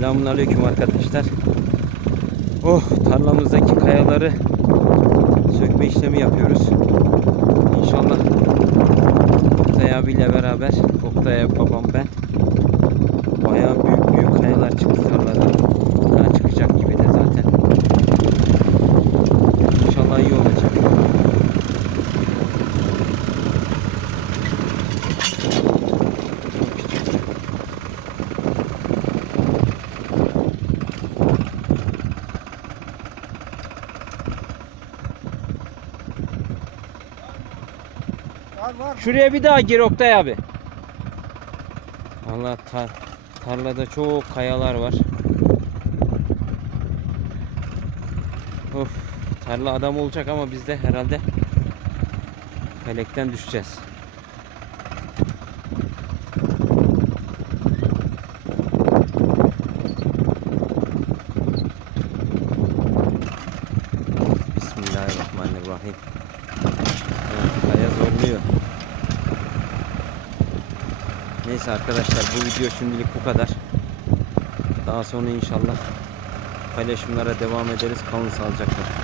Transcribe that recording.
Selamünaleyküm arkadaşlar. Tarlamızdaki kayaları sökme işlemi yapıyoruz. İnşallah Oktay abiyle beraber, Oktay abi, babam, ben, bayağı büyük kayalar çıktı tarladan. Daha çıkacak gibi de zaten. İnşallah iyi olacak. Var. Şuraya bir daha gir Oktay abi. Vallahi tarlada çok kayalar var. Tarla adam olacak ama biz de herhalde felekten düşeceğiz. Bismillahirrahmanirrahim. Evet, kaya zorluyor. Neyse arkadaşlar, bu video şimdilik bu kadar. Daha sonra inşallah paylaşımlara devam ederiz. Kalın sağlıcakla.